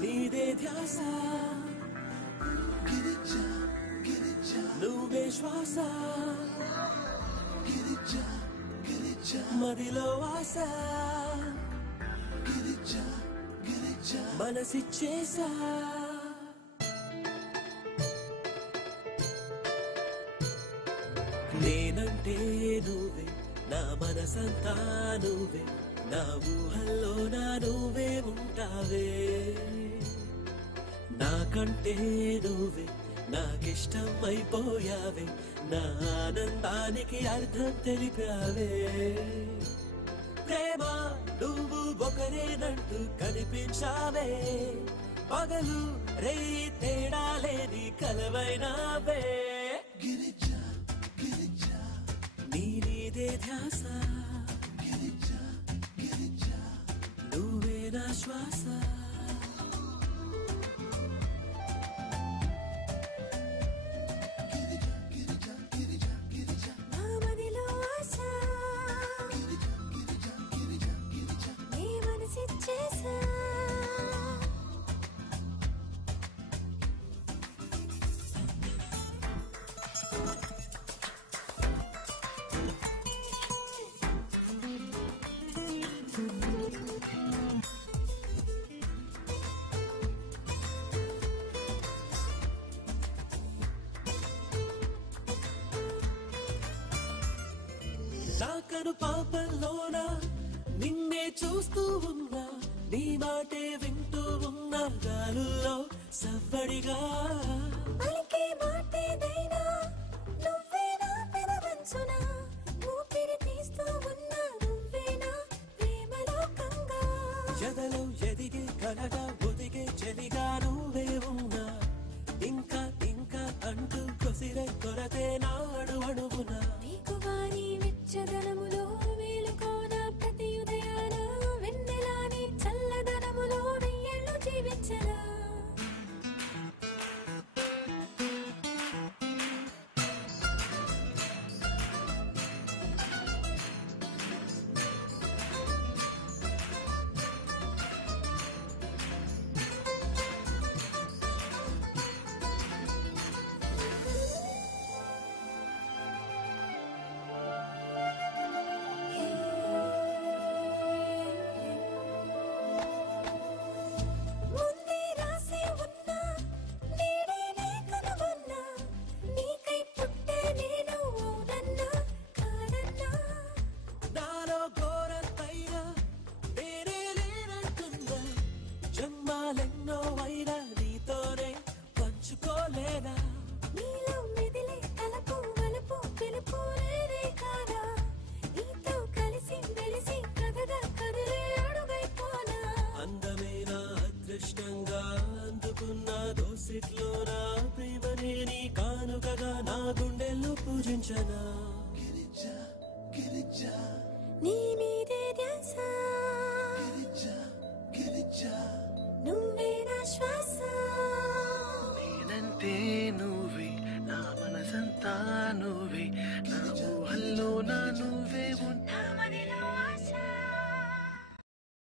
నీదే ధ్యాస నువ్వే శ్వాస మదిలో ఆశ మనసిచ్చేసా నేనంటే నువ్వే నా మనసంతా నువ్వే నా ఊహల్లో నా నువ్వే ఉంటావే నాకంటే నువ్వే నాకిష్టం అయిపోయావే నా ఆనందానికి అర్థం తెలిపావే ప్రేమ నువ్వు ఒకరేనంటూ కనిపించావే పగలు రేయి తేడా లేని కలవైనావే నీదే ధ్యాస నువ్వే నా శ్వాస నాకను పాపంలోనా నిన్నే చూస్తూ ఉన్నా నీ మాటే వింటూ ఉన్నా గాలుల్లో సవ్వడిగా పలికే మాటేదైనా నువ్వేనా పెదవంచునా ఊపిరి తీస్తూ ఉన్నా నువ్వేనా ప్రేమలోకంగా ఎదలో ఎదిగే కలగా